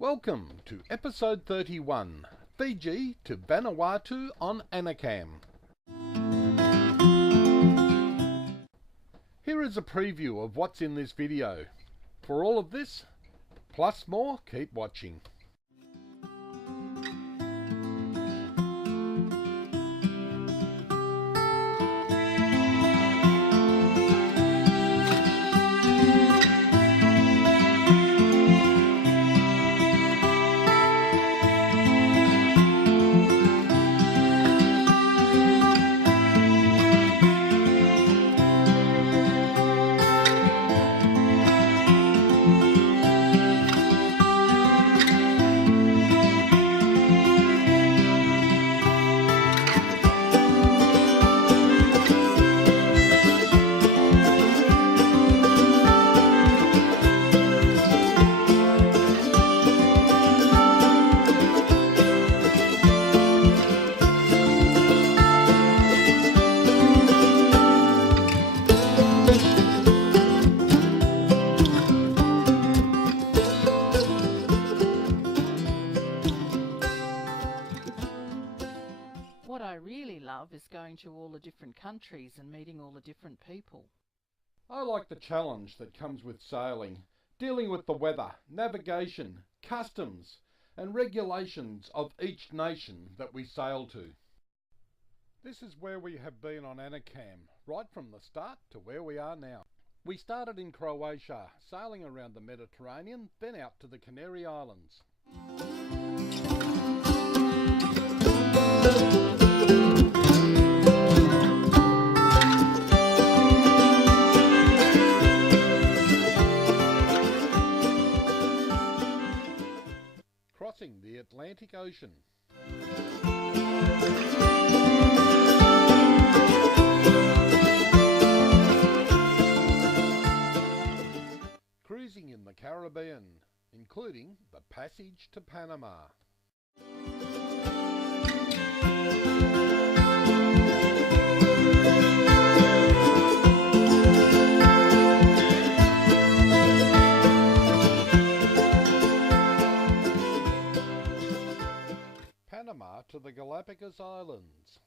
Welcome to episode 31, Fiji to Vanuatu on Anacham. Here is a preview of what's in this video. For all of this, plus more, keep watching. What I really love is going to all the different countries and meeting all the different people. I like the challenge that comes with sailing, dealing with the weather, navigation, customs and regulations of each nation that we sail to. This is where we have been on Anacham, right from the start to where we are now. We started in Croatia, sailing around the Mediterranean, then out to the Canary Islands. Crossing the Atlantic Ocean. Cruising in the Caribbean, including the passage to Panama. Panama to the Galapagos Islands.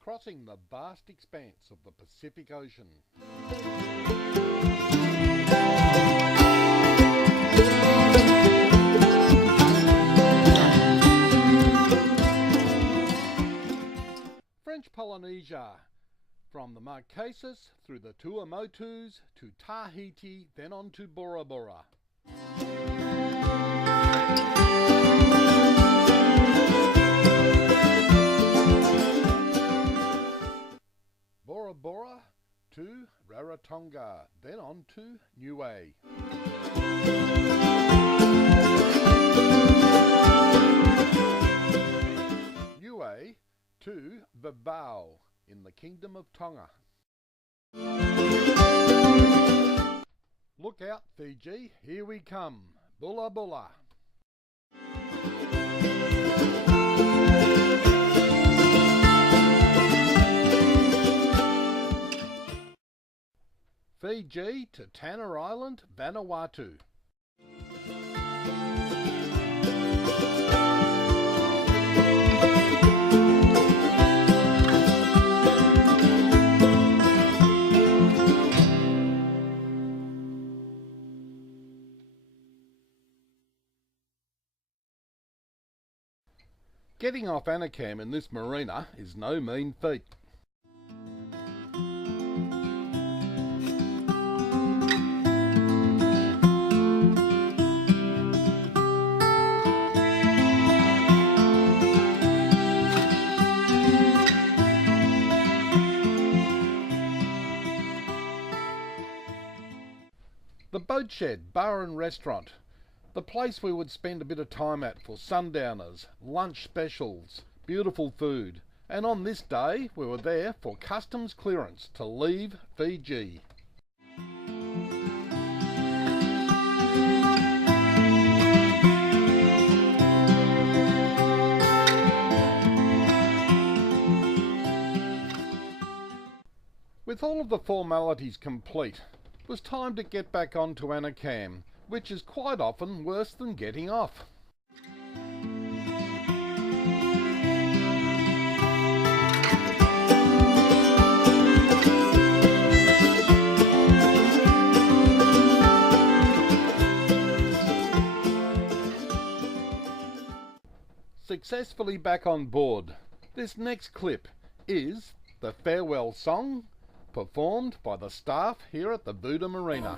Crossing the vast expanse of the Pacific Ocean. French Polynesia, from the Marquesas through the Tuamotus to Tahiti, then on to Bora Bora. Bora Bora to Rarotonga, then on to Niue. Niue to Vavau in the Kingdom of Tonga. Look out, Fiji, here we come. Bula Bula. Fiji to Tanna Island, Vanuatu. Getting off Anacham in this marina is no mean feat. The Boat Shed Bar and Restaurant, the place we would spend a bit of time at for sundowners, lunch specials, beautiful food. And on this day we were there for customs clearance to leave Fiji. With all of the formalities complete, it was time to get back onto Anacham, which is quite often worse than getting off. Successfully back on board, this next clip is the farewell song performed by the staff here at the Buda Marina.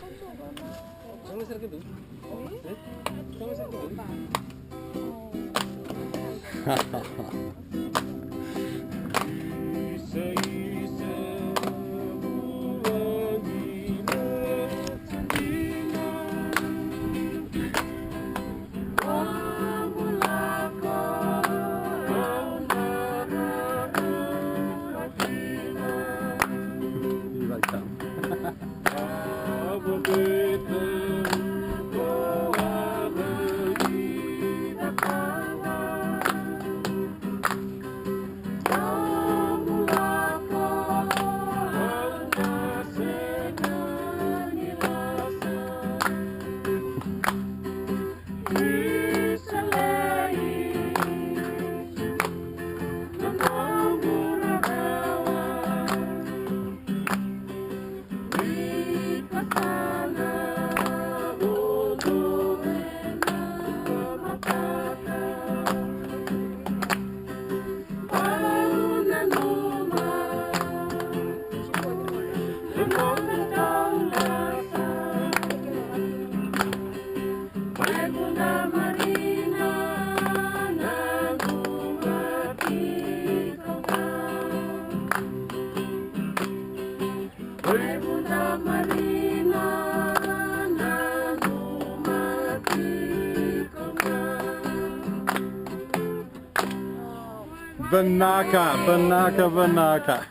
Vinaka, Vinaka, Vinaka.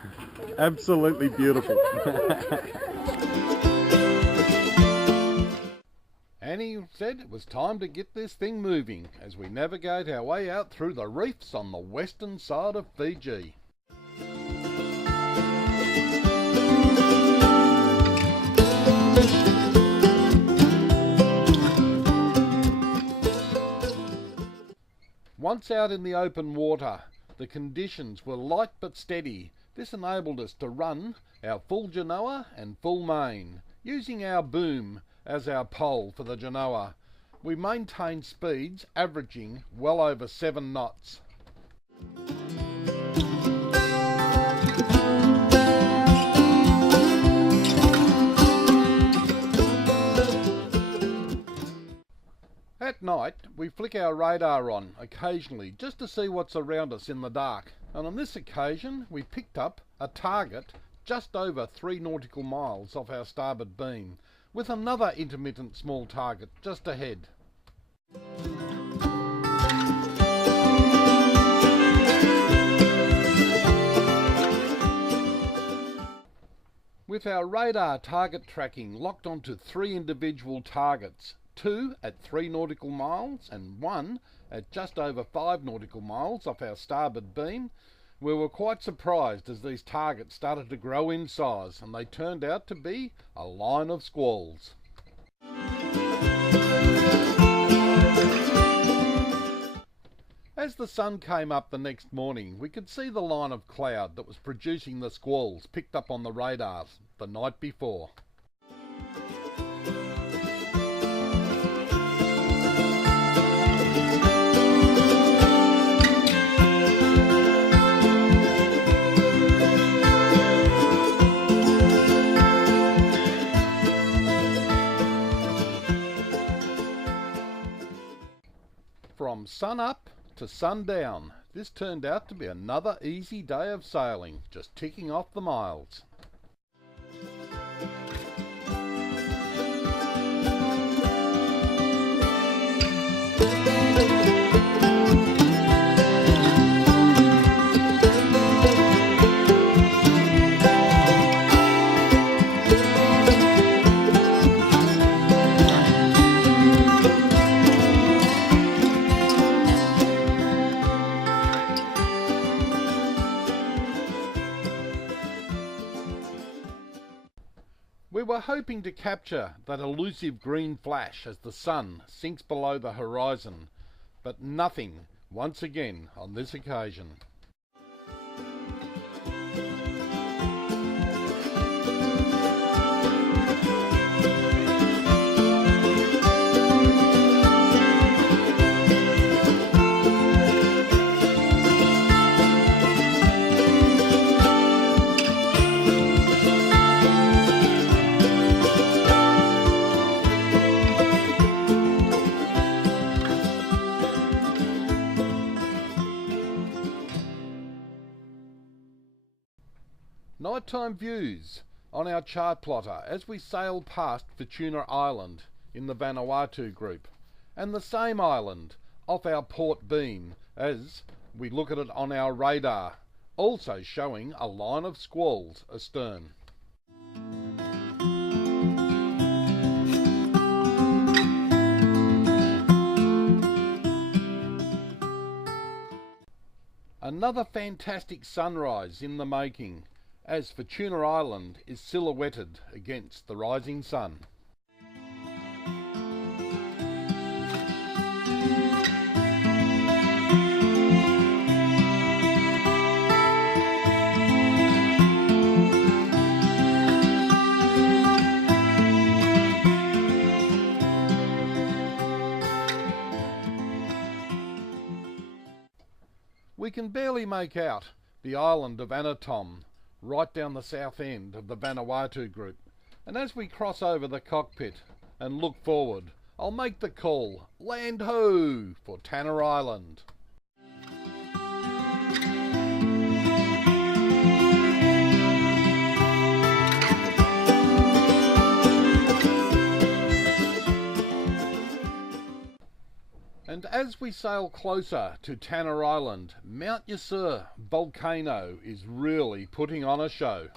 Absolutely beautiful. Annie said it was time to get this thing moving as we navigate our way out through the reefs on the western side of Fiji. Once out in the open water, the conditions were light but steady. This enabled us to run our full genoa and full main, using our boom as our pole for the genoa. We maintained speeds averaging well over 7 knots. At night, we flick our radar on occasionally just to see what's around us in the dark, and on this occasion we picked up a target just over 3 nautical miles off our starboard beam, with another intermittent small target just ahead. With our radar target tracking locked onto 3 individual targets, 2 at 3 nautical miles and 1 at just over 5 nautical miles off our starboard beam, we were quite surprised as these targets started to grow in size, and they turned out to be a line of squalls. As the sun came up the next morning, we could see the line of cloud that was producing the squalls picked up on the radars the night before. From sun up to sundown, this turned out to be another easy day of sailing, just ticking off the miles. We were hoping to capture that elusive green flash as the sun sinks below the horizon, but nothing once again on this occasion. Nighttime views on our chart plotter as we sail past Futuna Island in the Vanuatu group, and the same island off our port beam as we look at it on our radar, also showing a line of squalls astern. Another fantastic sunrise in the making, as Futuna Island is silhouetted against the rising sun. We can barely make out the island of Anatom right down the south end of the Vanuatu group, and as we cross over the cockpit and look forward, I'll make the call, land ho, for Tanna Island. And as we sail closer to Tanna Island, Mount Yasur volcano is really putting on a show.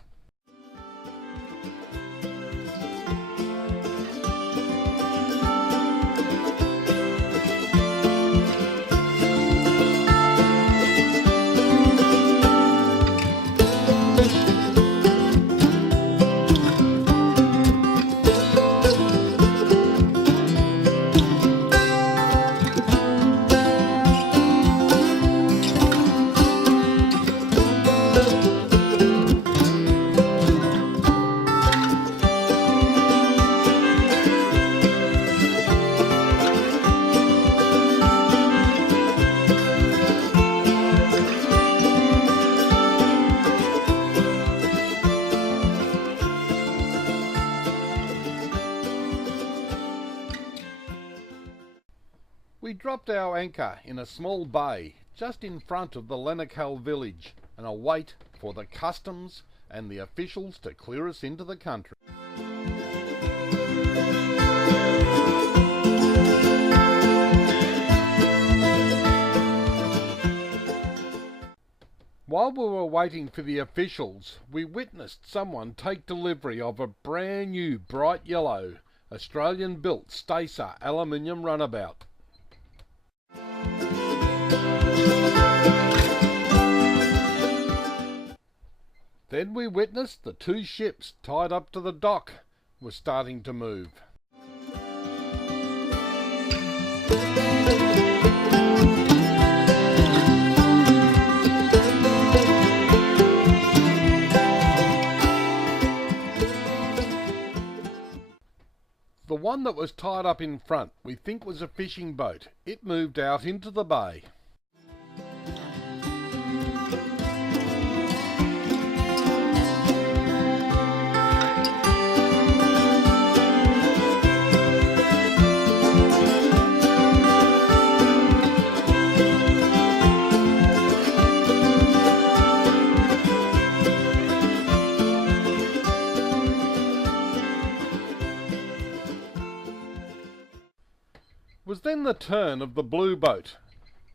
We dropped our anchor in a small bay just in front of the Lenakal village and await for the customs and the officials to clear us into the country. While we were waiting for the officials, we witnessed someone take delivery of a brand new bright yellow Australian-built Stacer aluminium runabout. Then we witnessed the two ships tied up to the dock were starting to move. The one that was tied up in front we think was a fishing boat. It moved out into the bay. Was then the turn of the blue boat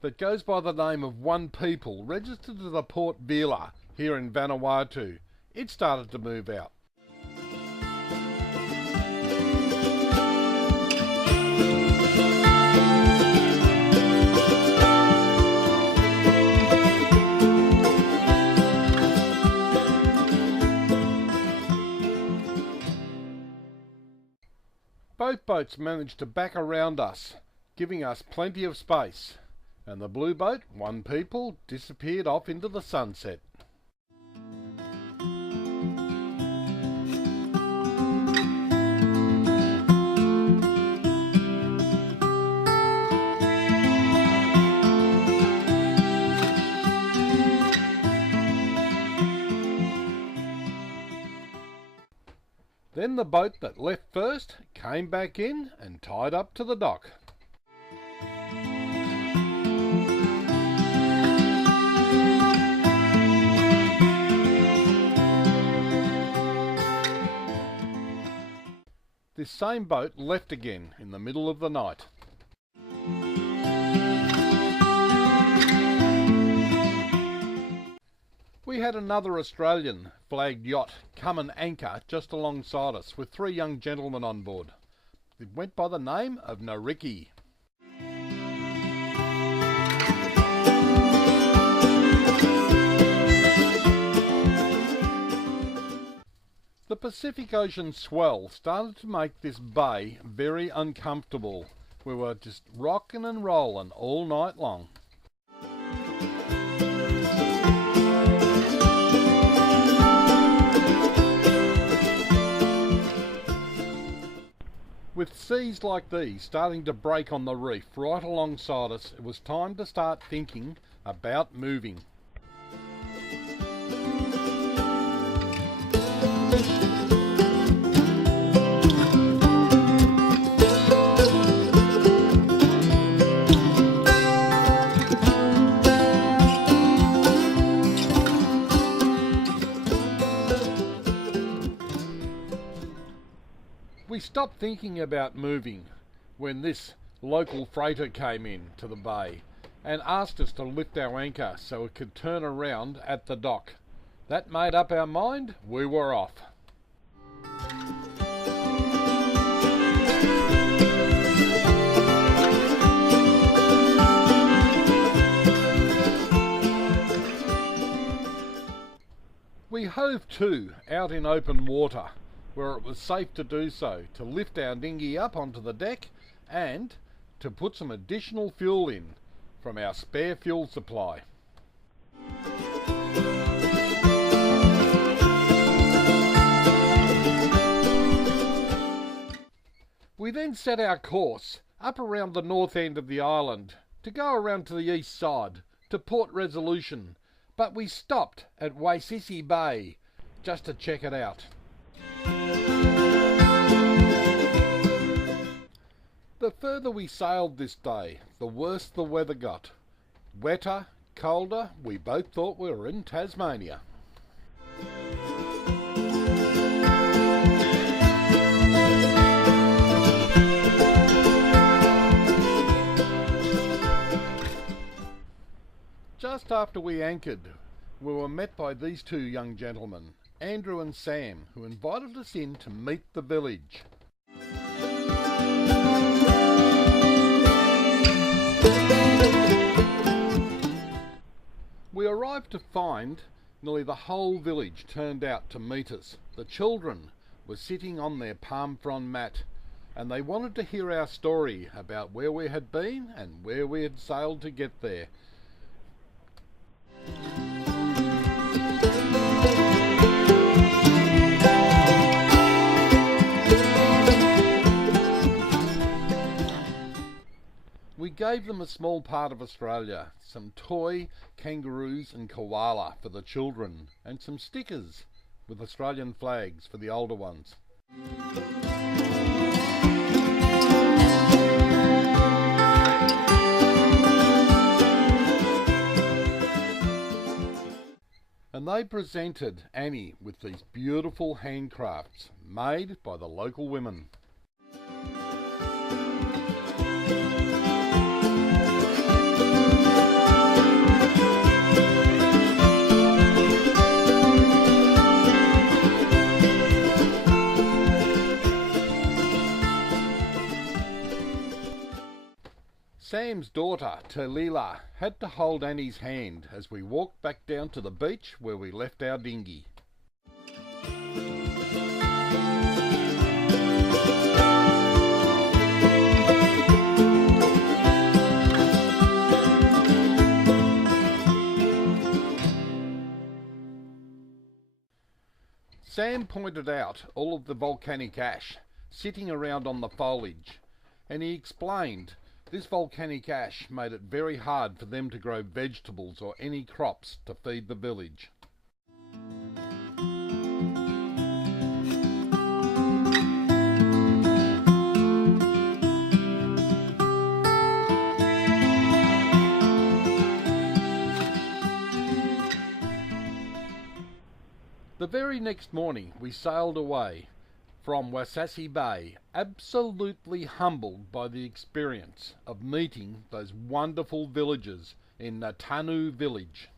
that goes by the name of One People, registered to the Port Vila here in Vanuatu. It started to move out. Both boats managed to back around us, giving us plenty of space, and the blue boat, one people, disappeared off into the sunset. Then the boat that left first came back in and tied up to the dock. This same boat left again in the middle of the night. We had another Australian flagged yacht come and anchor just alongside us with 3 young gentlemen on board. It went by the name of Nariki. The Pacific Ocean swell started to make this bay very uncomfortable. We were just rocking and rolling all night long. With seas like these starting to break on the reef right alongside us, it was time to start thinking about moving. We stopped thinking about moving when this local freighter came in to the bay and asked us to lift our anchor so it could turn around at the dock. That made up our mind, we were off. We hove to out in open water, where it was safe to do so, to lift our dinghy up onto the deck and to put some additional fuel in from our spare fuel supply. We then set our course up around the north end of the island to go around to the east side to Port Resolution, but we stopped at Waisisi Bay just to check it out. The further we sailed this day, the worse the weather got. Wetter, colder, we both thought we were in Tasmania. Just after we anchored, we were met by these 2 young gentlemen, Andrew and Sam, who invited us in to meet the village. We arrived to find nearly the whole village turned out to meet us. The children were sitting on their palm frond mat, and they wanted to hear our story about where we had been and where we had sailed to get there. We gave them a small part of Australia, some toy kangaroos and koala for the children, and some stickers with Australian flags for the older ones. And they presented Annie with these beautiful handcrafts made by the local women. Sam's daughter, Talila, had to hold Annie's hand as we walked back down to the beach where we left our dinghy. Sam pointed out all of the volcanic ash sitting around on the foliage, and he explained this volcanic ash made it very hard for them to grow vegetables or any crops to feed the village. The very next morning we sailed away from Wasasi Bay, absolutely humbled by the experience of meeting those wonderful villagers in Natanu village.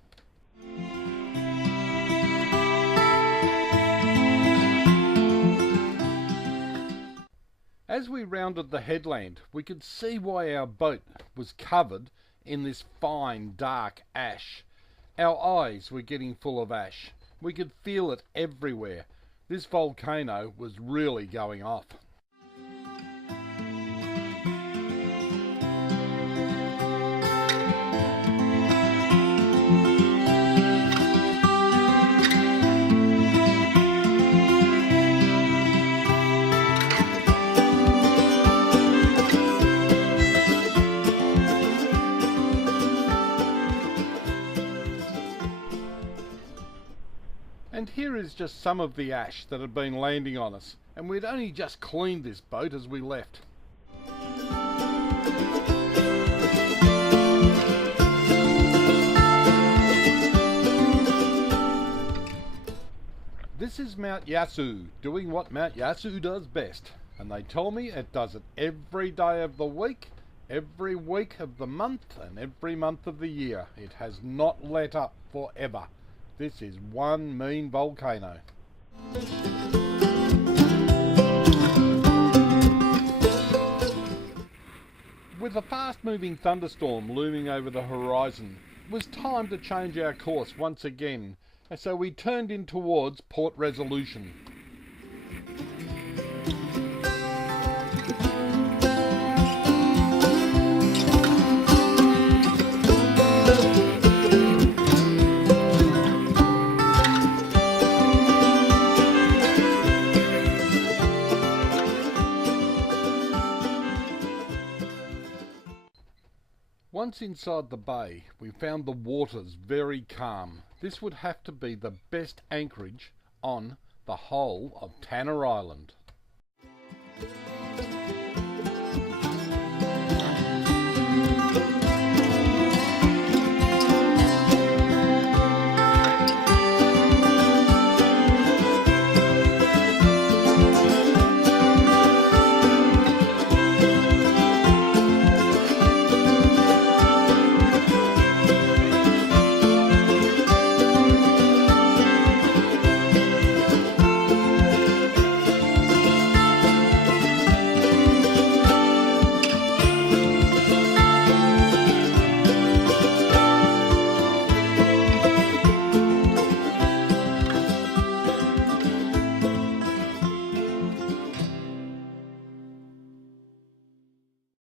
As we rounded the headland, we could see why our boat was covered in this fine dark ash. Our eyes were getting full of ash. We could feel it everywhere. This volcano was really going off. And here is just some of the ash that had been landing on us, and we'd only just cleaned this boat as we left. This is Mount Yasu, doing what Mount Yasu does best, and they told me it does it every day of the week, every week of the month, and every month of the year. It has not let up forever. This is one mean volcano. With a fast-moving thunderstorm looming over the horizon, it was time to change our course once again, and so we turned in towards Port Resolution. Once inside the bay, we found the waters very calm. This would have to be the best anchorage on the whole of Tanna Island.